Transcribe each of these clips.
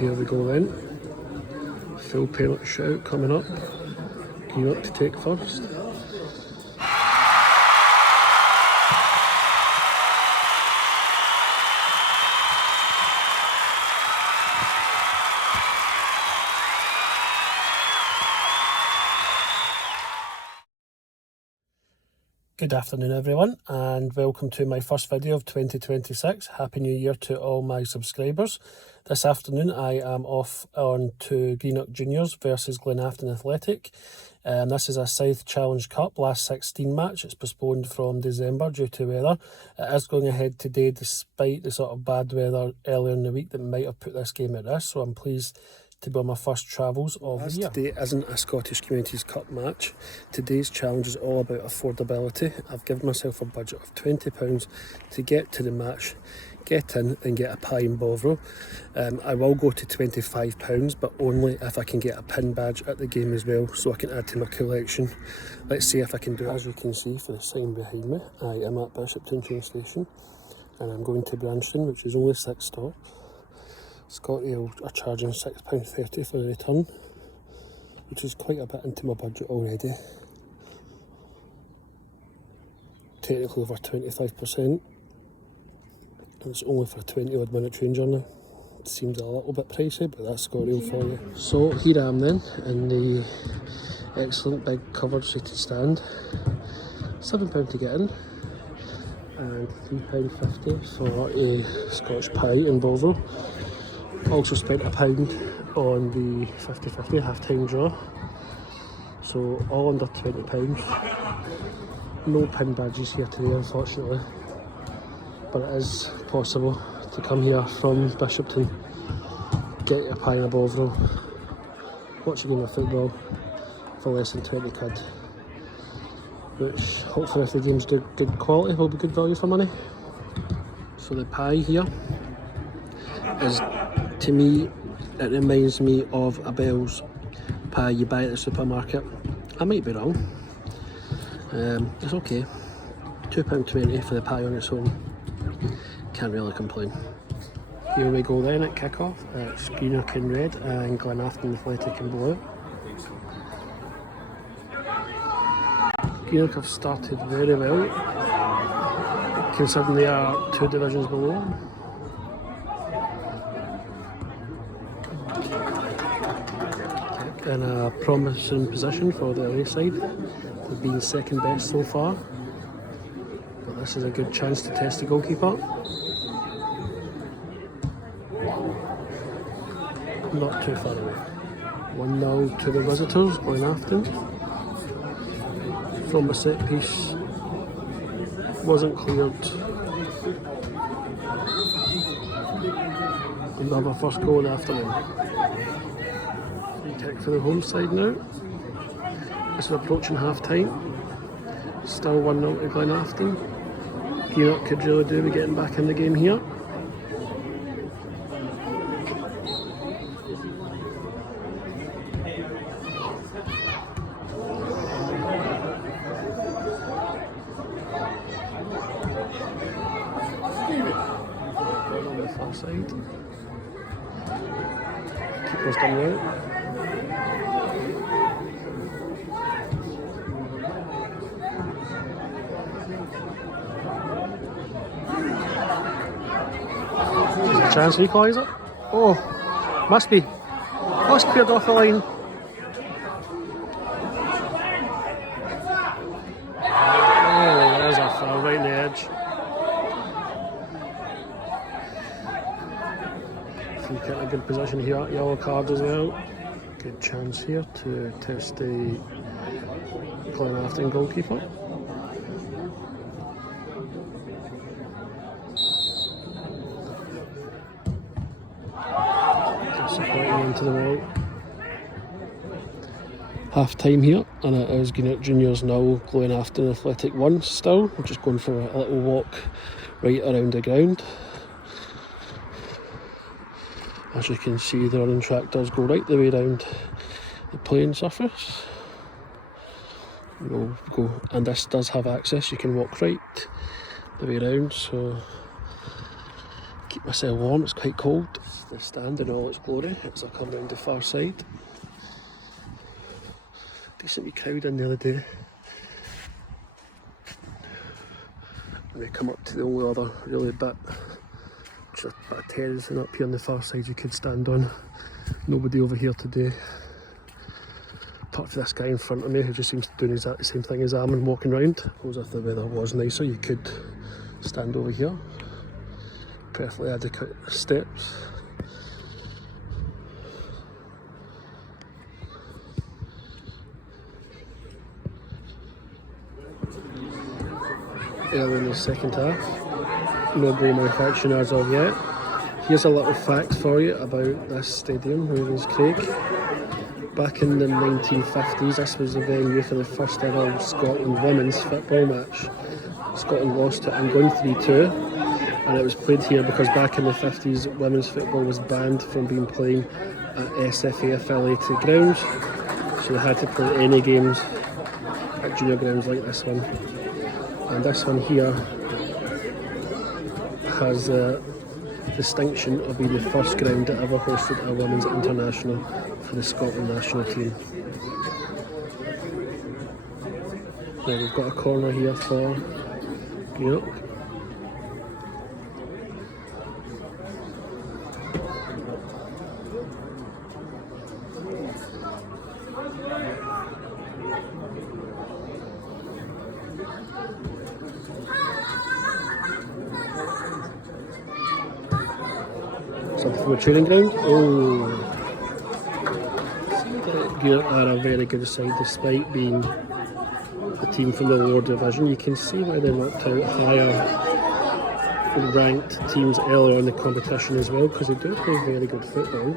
Here we go then. Full penalty shootout coming up. GREENOCK to take first. Good afternoon everyone, and welcome to my first video of 2026. Happy New Year to all my subscribers. This afternoon I am off on to GREENOCK Juniors versus Glenafton Athletic. This is a South Challenge Cup last 16 match. It's postponed from December due to weather. It is going ahead today despite the sort of bad weather earlier in the week that might have put this game at risk, so I'm pleased to be on my first travels of the year. Today isn't a Scottish Communities Cup match. Today's challenge is all about affordability. I've given myself a budget of £20 to get to the match, get in and get a pie in Bovril. I will go to £25, but only if I can get a pin badge at the game as well, so I can add to my collection. Let's see if I can do it. As you can see for the sign behind me, I am at Bishopton train station and I'm going to Branston, which is only 6 stops. ScotRail are charging £6.30 for the return, which is quite a bit into my budget already. Technically over 25%, and it's only for a 20-odd minute train journey. It seems a little bit pricey, but that's ScotRail for you. So here I am then, in the excellent big covered seated stand. £7 to get in, and £3.50 for a Scotch pie in Bovril. Also spent £1 on the 50-50 half-time draw, so all under £20. No pin badges here today unfortunately, but it is possible to come here from Bishopton, get a pie in a Bovril, watch a game of football for less than 20 quid, which hopefully if the game's good quality will be good value for money. So the pie here is, to me, it reminds me of a Bell's pie you buy at the supermarket. I might be wrong. It's okay. £2.20 for the pie on its own. Can't really complain. Here we go then at kick-off. It's GREENOCK in red and Glenafton Athletic in blue. GREENOCK have started very well, considering they are 2 divisions below. In a promising position for the away side. They've been second best so far, but this is a good chance to test the goalkeeper. Not too far away. 1-0 to the visitors, Glenafton. From a set piece, wasn't cleared. Another first goal in the afternoon. Kick for the home side now. This is approaching half time. Still 1-0 to Glenafton. GREENOCK could really do with getting back in the game here. On the far side. Keeper's done well. Chance to equalise it. Oh, must be cleared off the line. Oh, there's a foul right in the edge. Free kick in a good position here. Yellow card as well. Good chance here to test the Glenafton goalkeeper. Into the wall. Half time here, and it is GREENOCK Juniors 0, Glenafton Athletic 1 still. I'm just going for a little walk right around the ground. As you can see, the running track does go right the way around the playing surface. We'll go, and this does have access, you can walk right the way around, so keep myself warm, it's quite cold. the stand in all its glory as I come round the far side. Decent wee crowd in the other day. And we come up to the only other really bit, just a bit of terracing up here on the far side you could stand on. Nobody over here today. Apart from this guy in front of me who just seems to be doing exactly the same thing as I am and walking around. I suppose if the weather was nicer you could stand over here. Perfectly adequate steps. Early in the second half. No goal manufacturing as of yet. Here's a little fact for you about this stadium, Ravenscraig. Back in the 1950s, this was the venue for the first ever Scotland women's football match. Scotland lost to England 3-2, and it was played here because back in the 50s, women's football was banned from being played at SFA affiliated grounds, so they had to play any games at junior grounds like this one. And this one here has the distinction of being the first ground that ever hosted a women's international for the Scotland national team. Now we've got a corner here for GREENOCK. Something from a training ground. Oh, GREENOCK are a very good side despite being the team from the lower division. You can see why they knocked out higher ranked teams earlier in the competition as well, because they do play very good football.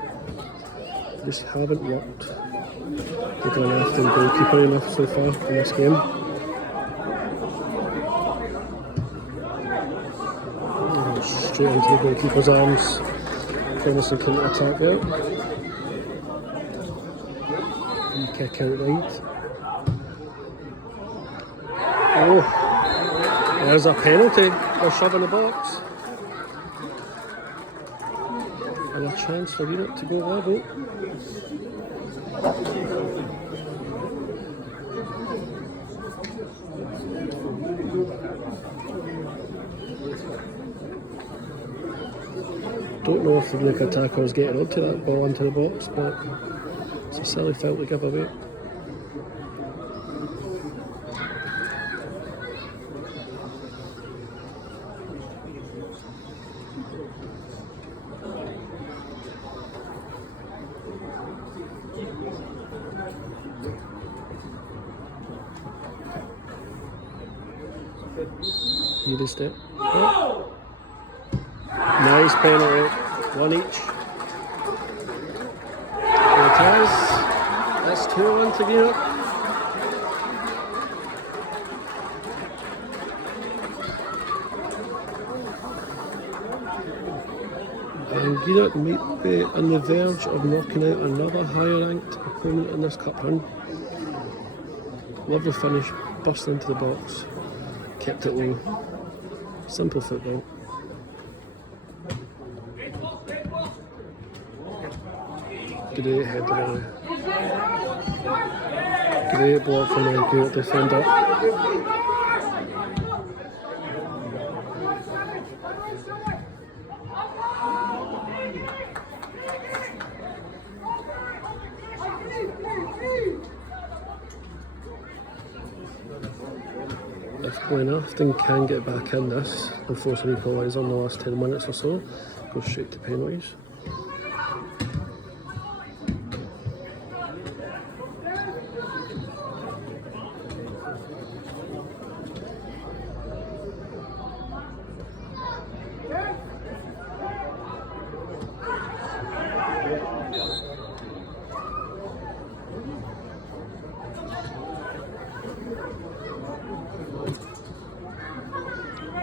They just haven't worked the Glenafton goalkeeper enough so far in this game. Straight into the goalkeeper's arms. Promising counter attack there. Free kick out right. Oh, there's a penalty for shoving the box. And a chance for GREENOCK to go level. Don't know if the GREENOCK attacker was getting onto that ball into the box, but it's a silly foul to give away. Here is it. Oh. Nice penalty, one each. There it is. That's 2-1 to GREENOCK. And GREENOCK might be on the verge of knocking out another higher ranked opponent in this cup run. Lovely finish, busting into the box, kept it low. Simple football. Great header away. Great block from the GREENOCK defender. If Glenafton can get back in this and force an equaliser in the last 10 minutes or so, go straight to penalties.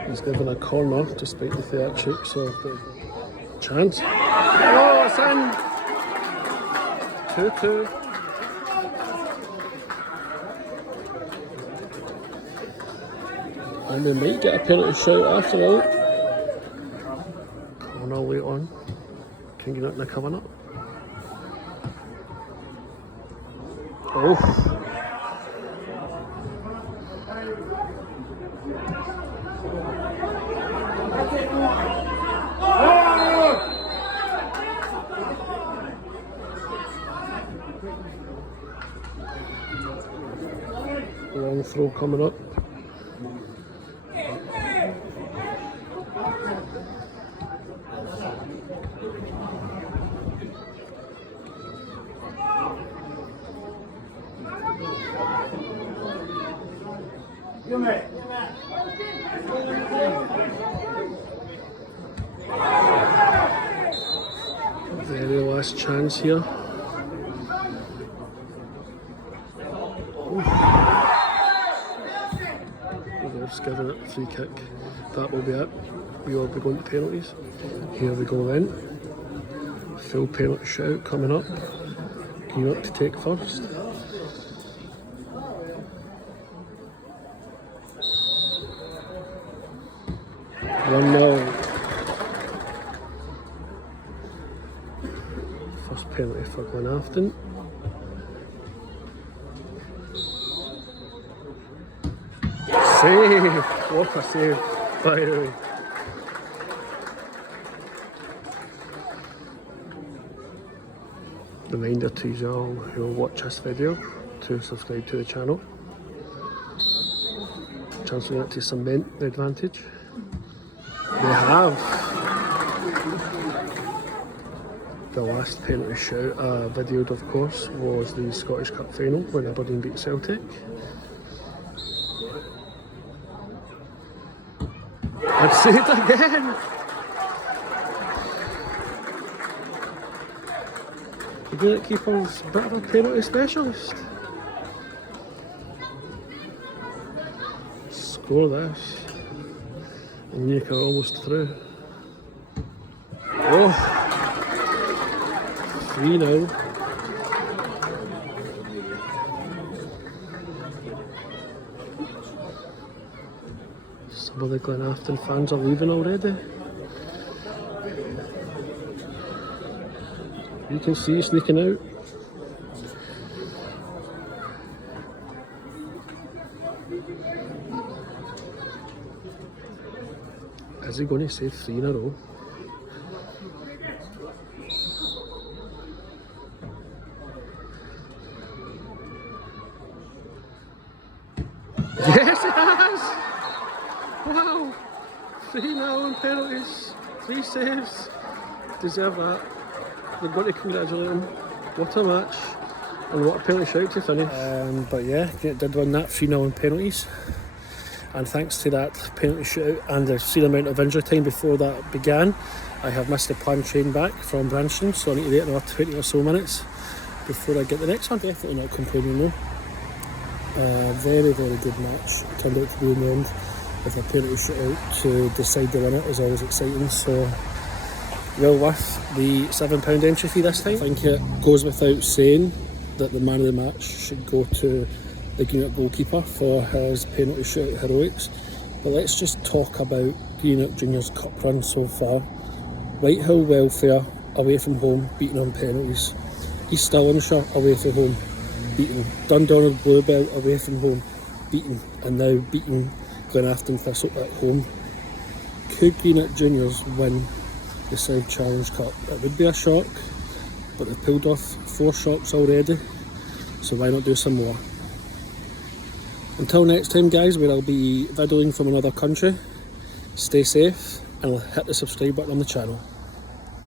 He's given a corner despite the theatrics of the chance. Oh, it's in! 2-2. And they might get a penalty shout after all. Corner late on. Can Greenock now coming up? Oh! Long throw coming up. Very last chance here. Just giving it a free kick. That will be it. We will be going to penalties. Here we go then. Full penalty shootout coming up. Greenock to take first. One nil. First penalty for Glenafton. Save! What a save, by the way. Reminder to you all who will watch this video to subscribe to the channel. Chance for that to cement the advantage. They have. The last penalty shout videoed, of course, was the Scottish Cup final when Aberdeen beat Celtic. I'd say it again! The Greenock keeper's a bit of a penalty specialist. Score this. And Greenock are almost through. Oh! 3-0. Some of the Glenafton fans are leaving already. You can see sneaking out. Is he going to say 3 in a row? Yes, it has! Wow! 3-0 in penalties, 3 saves. Deserve that. We're going to congratulate him. What a match. And what a penalty shout to finish. But yeah, did win that 3-0 in penalties. And thanks to that penalty shootout and the sheer amount of injury time before that began, I have missed the planned train back from Branston, so I need to wait another 20 or so minutes before I get the next one. Definitely not complaining though. Very, very good match. Turned out to be in the end with a penalty shootout to decide the winner is always exciting. So well worth the £7 entry fee this time. I think it goes without saying that the man of the match should go to the Greenock goalkeeper for his penalty shootout heroics. But let's just talk about Greenock Juniors Cup run so far. Whitehill Welfare away from home, beaten on penalties. East Stirlingshire away from home, beaten. Dundonald Bluebell away from home, beaten. And now beaten Glenafton Thistle at home. Could Greenock Juniors win the South Challenge Cup? It would be a shock, but they've pulled off 4 shocks already, so why not do some more? Until next time guys, where I'll be videoing from another country, stay safe and hit the subscribe button on the channel.